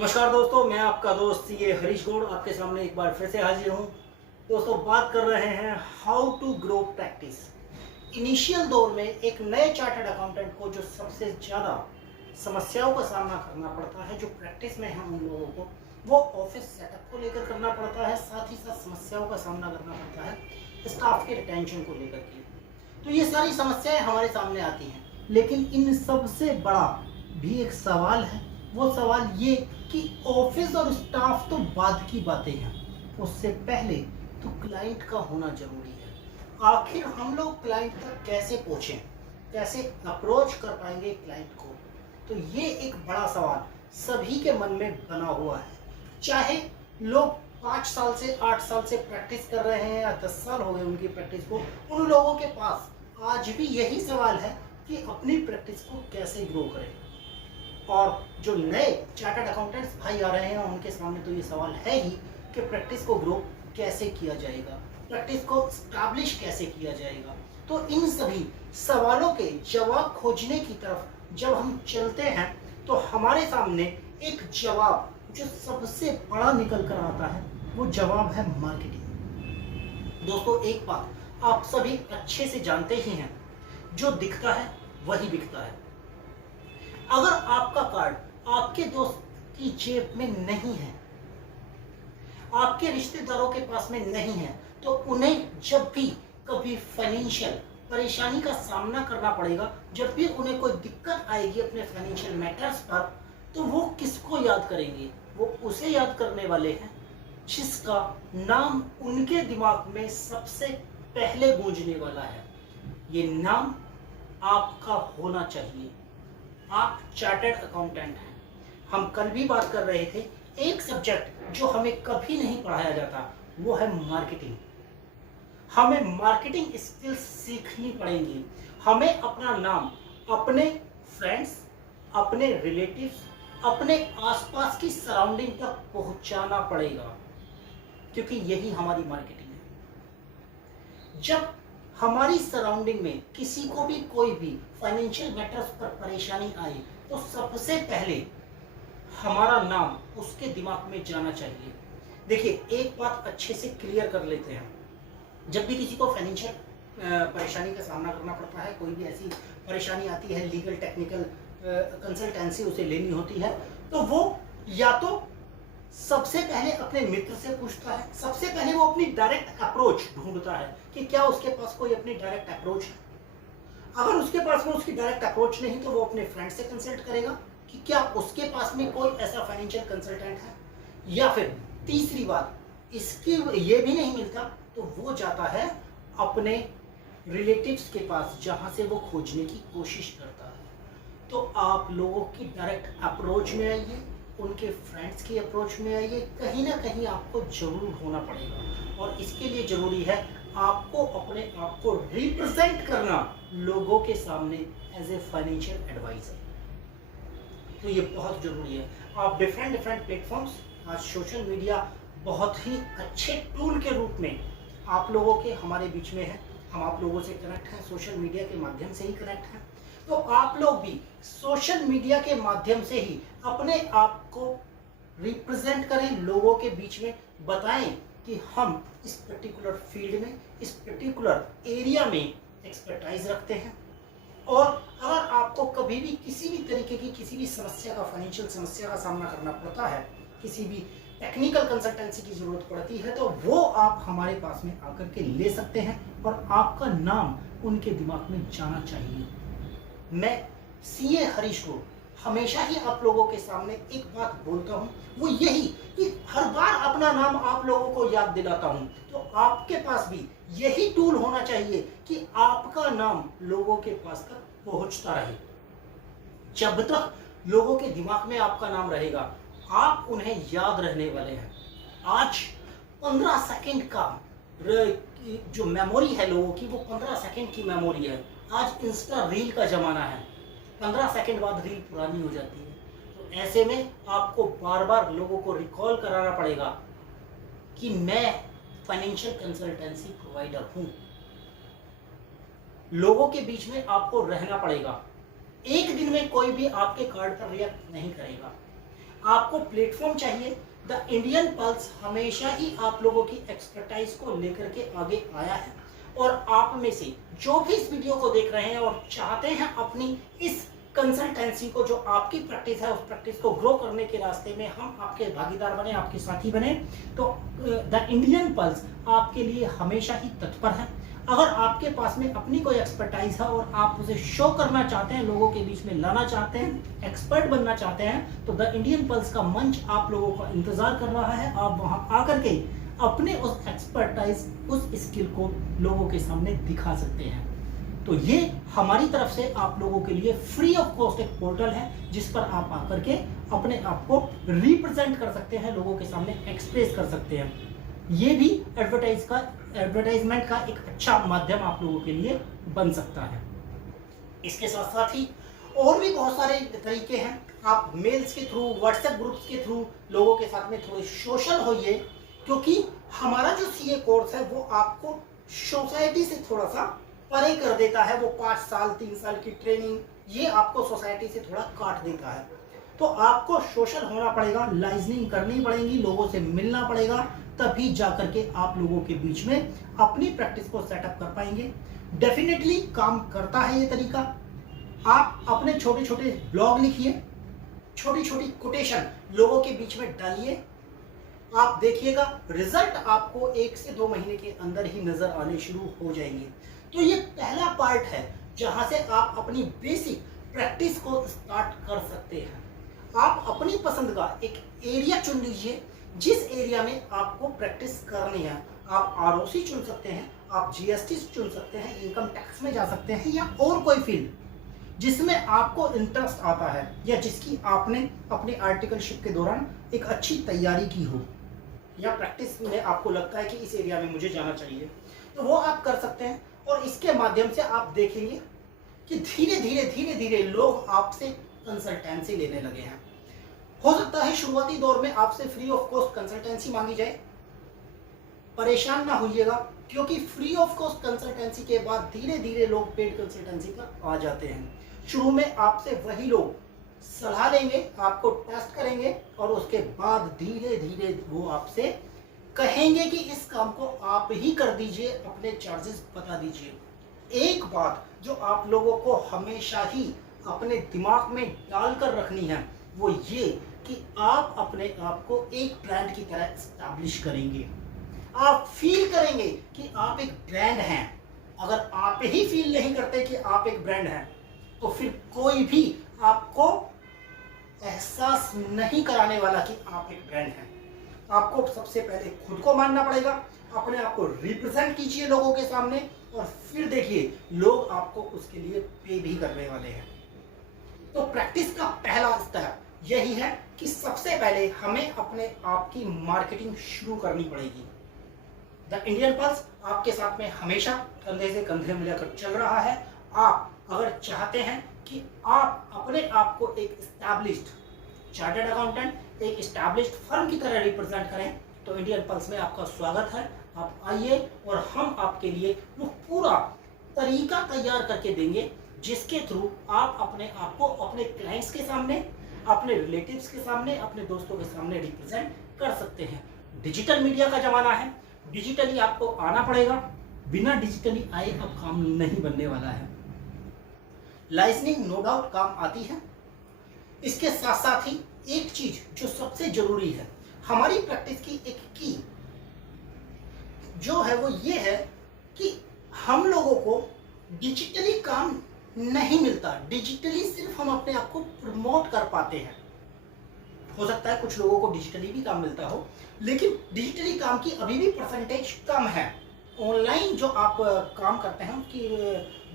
नमस्कार दोस्तों, मैं आपका दोस्त सीए हरीश गौड़ आपके सामने एक बार फिर से हाजिर हूँ। दोस्तों, बात कर रहे हैं how to grow practice. Initial दौर में एक नए चार्टर्ड अकाउंटेंट को जो सबसे ज़्यादा समस्याओं का सामना करना पड़ता है, जो प्रैक्टिस में है उन लोगों को, वो ऑफिस सेटअप को लेकर करना पड़ता है। साथ ही साथ समस्याओं का सामना करना पड़ता है स्टाफ के रिटेंशन को लेकर के। तो ये सारी समस्याएं हमारे सामने आती हैं, लेकिन इन सबसे बड़ा भी एक सवाल है। वो सवाल ये कि ऑफिस और स्टाफ तो बाद की बातें हैं, उससे पहले तो क्लाइंट का होना जरूरी है। आखिर हम लोग क्लाइंट तक कैसे पहुंचे, कैसे अप्रोच कर पाएंगे क्लाइंट को, तो ये एक बड़ा सवाल सभी के मन में बना हुआ है। चाहे लोग 5 साल से 8 साल से प्रैक्टिस कर रहे हैं या 10 साल हो गए उनकी प्रैक्टिस को, उन लोगों के पास आज भी यही सवाल है कि अपनी प्रैक्टिस को कैसे ग्रो करें। और जो नए चार्टर्ड अकाउंटेंट्स भाई आ रहे हैं उनके सामने तो ये सवाल है ही कि प्रैक्टिस को ग्रो कैसे किया जाएगा, प्रैक्टिस को स्टैब्लिश कैसे किया जाएगा। तो इन सभी सवालों के जवाब खोजने की तरफ जब हम चलते हैं तो हमारे सामने एक जवाब जो सबसे बड़ा निकल कर आता है, वो जवाब है मार्केटिंग। दोस्तों, एक बात आप सभी अच्छे से जानते ही हैं, जो दिखता है वही बिकता है। अगर आपका कार्ड आपके दोस्त की जेब में नहीं है, आपके रिश्तेदारों के पास में नहीं है, तो उन्हें जब भी कभी फाइनेंशियल परेशानी का सामना करना पड़ेगा, जब भी उन्हें कोई दिक्कत आएगी अपने फाइनेंशियल मैटर्स पर, तो वो किसको याद करेंगे? वो उसे याद करने वाले हैं जिसका नाम उनके दिमाग में सबसे पहले गूंजने वाला है। ये नाम आपका होना चाहिए। आप चार्टर्ड अकाउंटेंट हैं। हम कल भी बात कर रहे थे, एक सब्जेक्ट जो हमें कभी नहीं पढ़ाया जाता वो है मार्केटिंग। हमें मार्केटिंग स्किल्स सीखनी पड़ेंगी। हमें अपना नाम अपने फ्रेंड्स, अपने रिलेटिव्स, अपने आसपास की सराउंडिंग तक पहुंचाना पड़ेगा, क्योंकि यही हमारी मार्केटिंग है। जब हमारी सराउंडिंग में किसी को भी कोई भी फाइनेंशियल मैटर्स पर परेशानी आई, तो सबसे पहले हमारा नाम उसके दिमाग में जाना चाहिए। देखिए, एक बात अच्छे से क्लियर कर लेते हैं, जब भी किसी को फाइनेंशियल परेशानी का सामना करना पड़ता है, कोई भी ऐसी परेशानी आती है, लीगल टेक्निकल कंसल्टेंसी उसे लेनी होती है, तो वो या तो सबसे पहले अपने मित्र से पूछता है, सबसे पहले वो अपनी डायरेक्ट अप्रोच ढूंढता है कि क्या उसके पास कोई अपनी डायरेक्ट अप्रोच है। अगर उसके पास में उसकी डायरेक्ट अप्रोच नहीं, तो वो अपने फ्रेंड से कंसल्ट करेगा कि क्या उसके पास में कोई ऐसा फाइनेंशियल कंसल्टेंट है। या फिर तीसरी बात, इसकी ये भी नहीं मिलता तो वो जाता है अपने रिलेटिव्स के पास, जहां से वो खोजने की कोशिश करता है। तो आप लोगों की डायरेक्ट अप्रोच में आइए, उनके फ्रेंड्स की अप्रोच में आइए, कहीं ना कहीं आपको जरूर होना पड़ेगा। और इसके लिए जरूरी है आपको अपने आप को रिप्रेजेंट करना लोगों के सामने एज ए फाइनेंशियल एडवाइजर। तो ये बहुत जरूरी है। आप डिफरेंट प्लेटफॉर्म्स, आज सोशल मीडिया बहुत ही अच्छे टूल के रूप में आप लोगों के हमारे बीच में है। हम आप लोगों से कनेक्ट हैं, सोशल मीडिया के माध्यम से ही कनेक्ट हैं। तो आप लोग भी सोशल मीडिया के माध्यम से ही अपने आप को रिप्रेजेंट करें, लोगों के बीच में बताएं कि हम इस पर्टिकुलर फील्ड में, इस पर्टिकुलर एरिया में एक्सपर्टाइज रखते हैं। और अगर आपको कभी भी किसी भी तरीके की किसी भी समस्या का, फाइनेंशियल समस्या का सामना करना पड़ता है, किसी भी टेक्निकल कंसल्टेंसी की जरूरत पड़ती है, तो वो आप हमारे पास में आकर के ले सकते हैं और आपका नाम उनके दिमाग में जाना चाहिए। मैं सीए हरीश को हमेशा ही आप लोगों के सामने एक बात बोलता हूं, वो यही कि हर बार अपना नाम आप लोगों को याद दिलाता हूं। तो आपके पास भी यही टूल होना चाहिए कि आपका नाम लोगों के पास तक पहुंचता रहे। जब तक लोगों के दिमाग में आपका नाम रहेगा, आप उन्हें याद रहने वाले हैं। आज 15 सेकंड का जो मेमोरी है लोगों की, वो 15 सेकंड की मेमोरी है। आज इंस्टा रील का जमाना है, 15 सेकंड बाद रील पुरानी हो जाती है। तो ऐसे में आपको बार बार लोगों को रिकॉल कराना पड़ेगा कि मैं फाइनेंशियल कंसल्टेंसी प्रोवाइडर हूं। लोगों के बीच में आपको रहना पड़ेगा। एक दिन में कोई भी आपके कार्ड पर रिएक्ट नहीं करेगा। आपको प्लेटफॉर्म चाहिए। द इंडियन पल्स हमेशा ही आप लोगों की एक्सपर्टाइज को लेकर के आगे आया है, और आप में से जो भी इस वीडियो को देख रहे हैं और चाहते हैं अपनी इस कंसल्टेंसी को, जो आपकी प्रैक्टिस है, उस प्रैक्टिस को ग्रो करने के रास्ते में हम आपके भागीदार बने, आपके साथी बने, तो द इंडियन पल्स आपके लिए हमेशा ही तत्पर है। अगर आपके पास में अपनी कोई एक्सपर्टाइज है और आप उसे शो करना चाहते हैं, लोगों के बीच में लाना चाहते हैं, एक्सपर्ट बनना चाहते हैं, तो द इंडियन पल्स का मंच आप लोगों का इंतजार कर रहा है। आप वहां आकर के अपने उस एक्सपर्टाइज, उस स्किल को लोगों के सामने दिखा सकते हैं। तो ये हमारी तरफ से आप लोगों के लिए फ्री ऑफ कॉस्ट एक पोर्टल है, जिस पर आप आकर के अपने आप को रिप्रेजेंट कर सकते हैं, लोगों के सामने एक्सप्रेस कर सकते हैं। ये भी एडवर्टाइजमेंट का एक अच्छा माध्यम आप लोगों के लिए बन सकता है। इसके साथ साथ ही और भी बहुत सारे तरीके हैं। आप मेल्स के थ्रू, व्हाट्सएप ग्रुप्स के थ्रू लोगों के साथ में थोड़े सोशल होइए, क्योंकि हमारा जो सीए कोर्स है वो आपको सोसाइटी से थोड़ा सा परे कर देता है। वो 5 साल 3 साल की ट्रेनिंग ये आपको सोसाइटी से थोड़ा काट देता है। तो आपको सोशल होना पड़ेगा, लाइजनिंग करनी पड़ेगी, लोगों से मिलना पड़ेगा, तभी जाकर के आप लोगों के बीच में अपनी प्रैक्टिस को सेटअप कर पाएंगे। डेफिनेटली काम करता है ये तरीका। आप अपने छोटे छोटे ब्लॉग लिखिए, छोटी छोटी कोटेशन लोगों के बीच में डालिए, आप देखिएगा रिजल्ट आपको 1 से 2 महीने के अंदर ही नजर आने शुरू हो जाएंगे। तो ये पहला पार्ट है जहां से आप अपनी बेसिक प्रैक्टिस को स्टार्ट कर सकते हैं। आप अपनी पसंद का एक एरिया चुन लीजिए, जिस एरिया में आपको प्रैक्टिस करनी है। आप आरओसी चुन सकते हैं, आप जीएसटी चुन सकते हैं, इनकम टैक्स में जा सकते हैं, या और कोई फील्ड जिसमें आपको इंटरेस्ट आता है, या जिसकी आपने अपनी आर्टिकलशिप के दौरान एक अच्छी तैयारी की हो, या प्रैक्टिस में आपको लगता है कि इस एरिया में मुझे जाना चाहिए, तो वो आप कर सकते हैं। और इसके माध्यम से आप देखेंगे कि धीरे धीरे लोग आपसे कंसल्टेंसी लेने लगे हैं। हो सकता है शुरुआती दौर में आपसे फ्री ऑफ कॉस्ट कंसल्टेंसी मांगी जाए, परेशान ना होइएगा, क्योंकि फ्री ऑफ कॉस्ट कंसल्टेंसी के बाद धीरे धीरे लोग पेड कंसल्टेंसी पर आ जाते हैं। शुरू में आपसे वही लोग सलाह लेंगे, आपको टेस्ट करेंगे, और उसके बाद धीरे धीरे वो आपसे कहेंगे कि इस काम को आप ही कर दीजिए, अपने चार्जेस बता दीजिए। एक बात जो आप लोगों को हमेशा ही अपने दिमाग में डालकर रखनी है, वो ये कि आप अपने आप को एक ब्रांड की तरह एस्टैब्लिश करेंगे। आप फील करेंगे कि आप एक ब्रांड हैं। अगर आप ही फील नहीं करते कि आप एक ब्रांड हैं, तो फिर कोई भी आपको एहसास नहीं कराने वाला कि आप एक ब्रांड हैं। आपको सबसे पहले खुद को मानना पड़ेगा, अपने आप को रिप्रेजेंट कीजिए लोगों के सामने, और फिर देखिए लोग आपको उसके लिए पे भी करने वाले हैं। तो प्रैक्टिस का पहला स्टेप यही है कि सबसे पहले हमें अपने आप की मार्केटिंग शुरू करनी पड़ेगी। द इंडियन पल्स आपके साथ में हमेशा कंधे से कंधे मिलाकर चल रहा है। आप अगर चाहते हैं कि आप अपने आप को एक एस्टैब्लिश्ड चार्टर्ड अकाउंटेंट, एक एस्टैब्लिश्ड फर्म की तरह रिप्रेजेंट करें, तो इंडियन पल्स में आपका स्वागत है। आप आइए और हम आपके लिए वो पूरा तरीका तैयार करके देंगे, जिसके थ्रू आप अपने आप को अपने क्लाइंट्स के सामने, अपने रिलेटिव्स के सामने, अपने दोस्तों के सामने रिप्रेजेंट कर सकते हैं। डिजिटल मीडिया का जमाना है, डिजिटली आपको आना पड़ेगा, बिना डिजिटली आए अब काम नहीं बनने वाला है। लाइसनिंग नो डाउट काम आती है। इसके साथ साथ ही एक चीज जो सबसे जरूरी है, हमारी प्रैक्टिस की एक की जो है वो ये है कि हम लोगों को डिजिटली काम नहीं मिलता। डिजिटली सिर्फ हम अपने आप को प्रमोट कर पाते हैं। हो सकता है कुछ लोगों को डिजिटली भी काम मिलता हो, लेकिन डिजिटली काम की अभी भी परसेंटेज कम है। ऑनलाइन जो आप काम करते हैं उसकी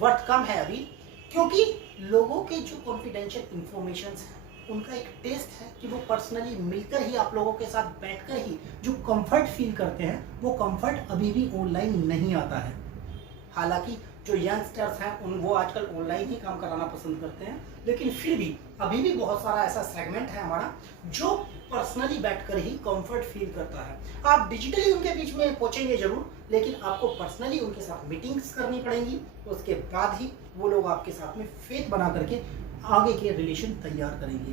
वर्थ कम है अभी, क्योंकि लोगों के जो कॉन्फिडेंशियल इंफॉर्मेशन है उनका एक टेस्ट है कि वो पर्सनली मिलकर ही, आप लोगों के साथ बैठकर ही जो कंफर्ट फील करते हैं, वो कंफर्ट अभी भी ऑनलाइन नहीं आता है। हालांकि जो यंगस्टर्स हैं वो आजकल ऑनलाइन ही काम कराना पसंद करते हैं, लेकिन फिर भी अभी भी बहुत सारा ऐसा सेगमेंट है हमारा जो पर्सनली बैठकर ही कंफर्ट फील करता है। आप डिजिटली उनके बीच में पहुंचेंगे जरूर, लेकिन आपको पर्सनली उनके साथ मीटिंग्स करनी पड़ेंगी, तो उसके बाद ही वो लोग आपके साथ में फेथ बना करके आगे के रिलेशन तैयार करेंगे।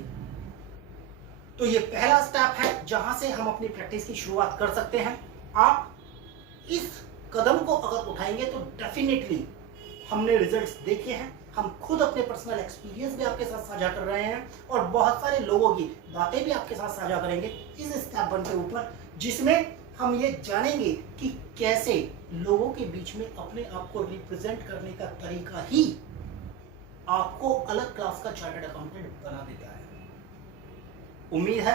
तो ये पहला स्टेप है जहां से हम अपनी प्रैक्टिस की शुरुआत कर सकते हैं। आप इस कदम को अगर उठाएंगे तो डेफिनेटली हमने रिजल्ट्स देखे हैं, हम खुद अपने पर्सनल एक्सपीरियंस भी आपके साथ साझा कर रहे हैं और बहुत सारे लोगों की बातें भी आपके साथ साझा करेंगे इस स्टेप 1 के ऊपर, जिसमें हम ये जानेंगे कि कैसे लोगों के बीच में अपने आप को रिप्रेजेंट करने का तरीका ही आपको अलग क्लास का चार्टर्ड अकाउंटेंट बना देता है। उम्मीद है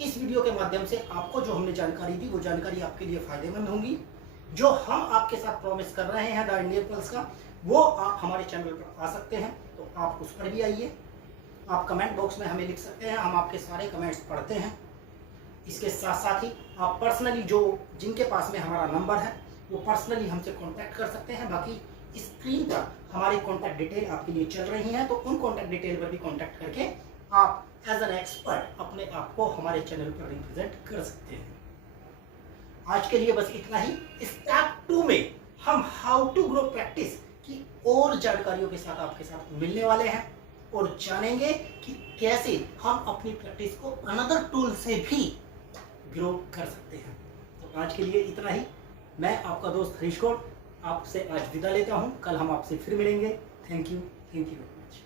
इस वीडियो के माध्यम से आपको जो हमने जानकारी दी वो जानकारी आपके लिए फायदेमंद होंगी। जो हम आपके साथ प्रॉमिस कर रहे हैं द इंडियन पल्स का, वो आप हमारे चैनल पर आ सकते हैं, तो आप उस पर भी आइए। आप कमेंट बॉक्स में हमें लिख सकते हैं, हम आपके सारे कमेंट्स पढ़ते हैं। इसके साथ साथ ही आप पर्सनली जिनके पास में हमारा नंबर है वो पर्सनली हमसे कांटेक्ट कर सकते हैं। बाकी स्क्रीन पर हमारी कांटेक्ट डिटेल आपके लिए चल रही हैं, तो उन कांटेक्ट डिटेल पर भी कांटेक्ट करके आप एज एन एक्सपर्ट अपने आप को हमारे चैनल पर रिप्रेजेंट कर सकते हैं। आज के लिए बस इतना ही। स्टेप 2 में हम हाउ टू ग्रो प्रैक्टिस की और जानकारियों के साथ आपके साथ मिलने वाले हैं और जानेंगे कि कैसे हम अपनी प्रैक्टिस को अनदर टूल से भी ग्रो कर सकते हैं। तो आज के लिए इतना ही। मैं आपका दोस्त हरीश गौड़ आपसे आज विदा लेता हूं। कल हम आपसे फिर मिलेंगे। Thank you very much.